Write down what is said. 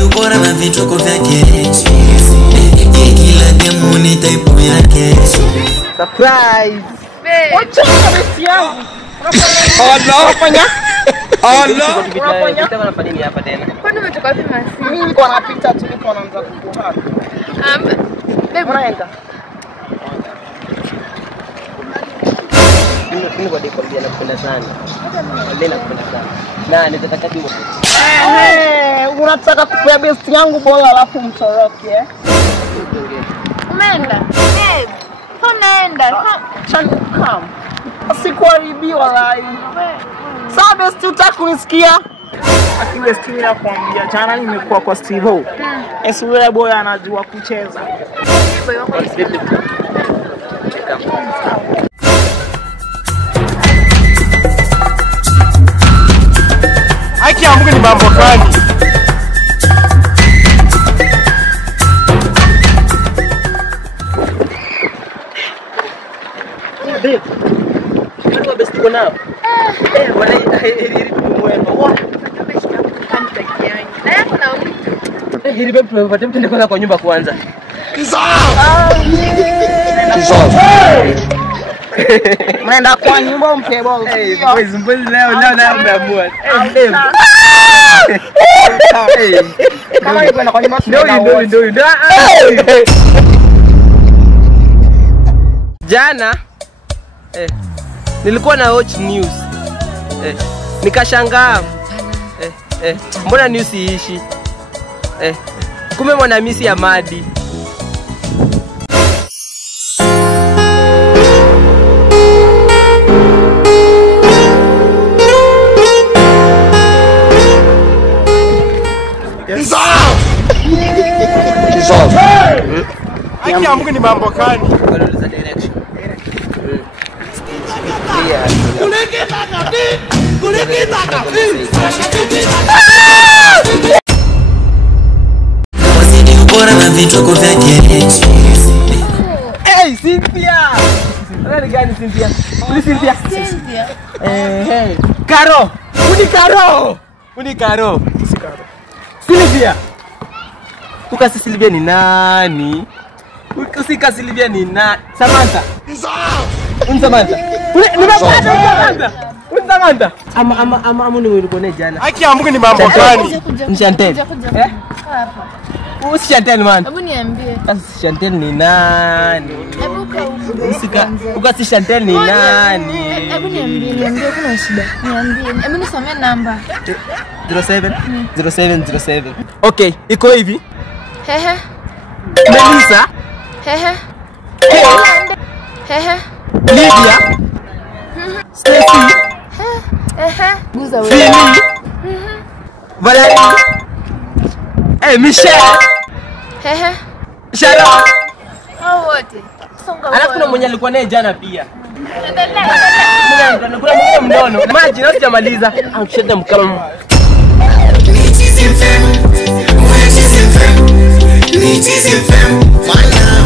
Wazidi ubora na vituko vyake. Kila demo ni type yake. Surprise. Wacha besti yangu. Allah. Unafanya? Allah. Unafanya? Kita wanafanya nini hapa tena? Kwani umetoka wapi masi? Mimi niko napita tu niko naanza kukuha. Babe, Unaenda? Mimi kwa deko pia nakupenda sana. Wale nakupenda sana. Na nitataka kitu. Unataka kupea best yangu bora alafu mtoroke eh? umeenda? Babe, kama unaenda? Come. Sikuharibi walai. Sawa best utaki kunisikia? Akiwe Steve nakwambia jana nimekuwa kwa Steve. Yule boy anajua kucheza. Boy wako Haki ya Mungu ni mambo gani? Babe. Ndio best uko nao. Wala hili mwendo. na yako na mtu. Hili babe tumepata mtu ndio kwa nyumba kwanza. Mnaenda kwa nyumba mpe ball. Boys mbona leo umeamua. Kama ni kwenda kwa nyumba ndio. Jana nilikuwa na watch news. Nikashangaa. Mbona news iishi? Kumbe Mwanamisi ya Madi. Haki ya Mungu ni mambo gani? Wazidi ubora na vituko vyake. Hey Cynthia! Nani gani Cynthia? Uli Cynthia? Cynthia. Karo! Uni Karo! Silvia! Ukasi Silvia ni nani? Ukasika Silvia ni nani? Samantha! Samantha! Samantha! Ama ni wewe uko jana. Haki ya Mungu ni mambo gani? Ni Chantel. Hapa. Usi Chantel man. Hebu niambie. Kasi Chantel ni nani? Hebu Ukasi Chantel ni nani? Hebu niambie kuna shida. Niambie. Hebu nisomee namba. 07. Okay, iko hivi. Hehe. Melissa, Hehe. Hehe. Lydia, Stacy, Hehe. Guza wewe. Philly, Valerie, Michelle, Hehe. Sharon. Hao wote. Songa Alafu kuna wewe. mwenye alikuwa naye jana pia. Endelea. Kuna mwingine mnono. Maji na sijamaliza. Amshada mkama. Ni chizi mfemu. Mwana chizi mfemu. Ni chizi mfemu. Mwana